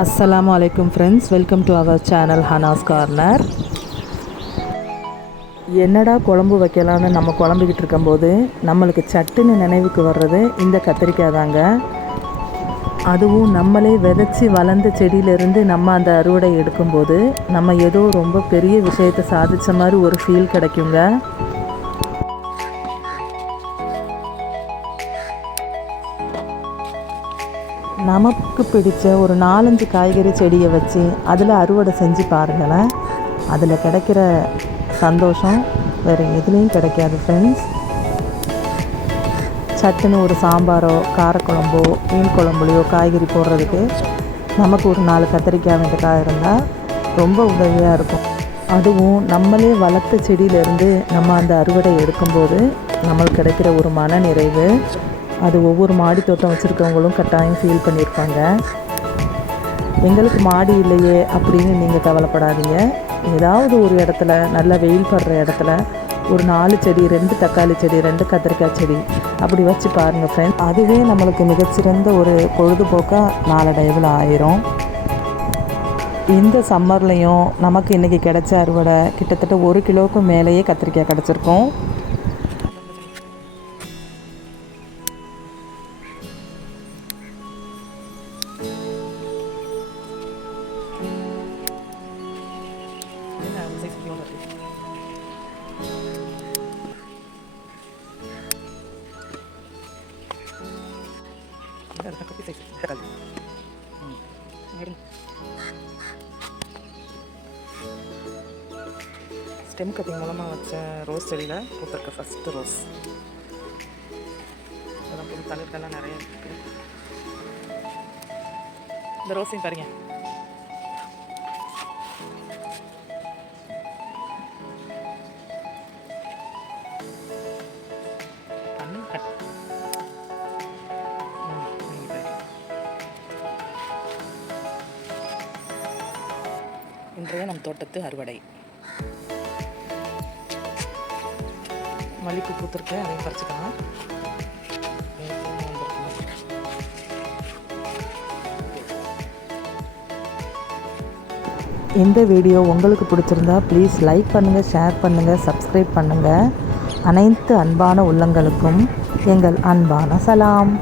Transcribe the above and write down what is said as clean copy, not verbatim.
அஸ்ஸலாமு அலைக்கும் friends, welcome to our channel Hana's corner. என்னடா குழம்பு வைக்கலான்னு நம்ம குழம்பிக்கிட்டு இருக்கும்போது நம்மளுக்கு சட்டுன்னு நினைவுக்கு வர்றது இந்த கத்திரிக்காய் தாங்க. அதுவும் நம்மளே விதைச்சி வளர்ந்த செடியிலேருந்து நம்ம அந்த அறுவடை எடுக்கும்போது நம்ம ஏதோ ரொம்ப பெரிய விஷயத்தை சாதித்த மாதிரி ஒரு ஃபீல் கிடைக்குங்க. நமக்கு பிடிச்ச ஒரு 4-5 காய்கறி செடியை வச்சு அதில் அறுவடை செஞ்சு பாருங்களேன். அதில் கிடைக்கிற சந்தோஷம் வேறு எதுலேயும் கிடைக்காது ஃப்ரெண்ட்ஸ். சட்டுன்னு ஒரு சாம்பாரோ காரக்குழம்போ மீன் குழம்புலையோ காய்கறி போடுறதுக்கு நமக்கு ஒரு 4 கத்திரிக்காய் வெண்டைக்காய் இருந்தால் ரொம்ப உதவியாக இருக்கும். அதுவும் நம்மளே வளர்த்த செடியிலேருந்து நம்ம அந்த அறுவடை எடுக்கும்போது நம்மளுக்கு கிடைக்கிற ஒரு மன நிறைவு, அது ஒவ்வொரு மாடி தோட்டம் வச்சுருக்கவங்களும் கட்டாயம் ஃபீல் பண்ணியிருப்பாங்க. எங்களுக்கு மாடி இல்லையே அப்படின்னு நீங்கள் கவலைப்படாதீங்க. ஏதாவது ஒரு இடத்துல நல்லா வெயில் படுற இடத்துல ஒரு 4 செடி, 2 தக்காளி செடி, 2 கத்திரிக்காய் செடி அப்படி வச்சு பாருங்கள் ஃப்ரெண்ட்ஸ். அதுவே நம்மளுக்கு மிகச்சிறந்த ஒரு பொழுதுபோக்காக நாளடைவில் ஆயிரும். இந்த சம்மர்லேயும் நமக்கு இன்றைக்கி கிடைச்ச அறுவடை கிட்டத்தட்ட 1 கிலோவுக்கு மேலேயே கத்திரிக்காய் கிடச்சிருக்கும். ஸ்டெம் கட்டிங் மூலமாக வச்ச ரோஸ் செடியில் பூத்திருக்க ஃபஸ்ட்டு ரோஸ். அதெல்லாம் புது தளிர்கள்லாம் நிறைய இருக்குது. இந்த ரோஸையும் பாருங்க. இன்றைய நம் தோட்டத்து அறுவடை. மல்லிப்பூ பூத்திருக்கு, அதையும் பறிச்சுக்கலாம். இந்த வீடியோ உங்களுக்கு பிடிச்சிருந்தா ப்ளீஸ் லைக் பண்ணுங்கள், ஷேர் பண்ணுங்கள், சப்ஸ்கிரைப் பண்ணுங்கள். அனைத்து அன்பான உள்ளங்களுக்கும் எங்கள் அன்பான சலாம்.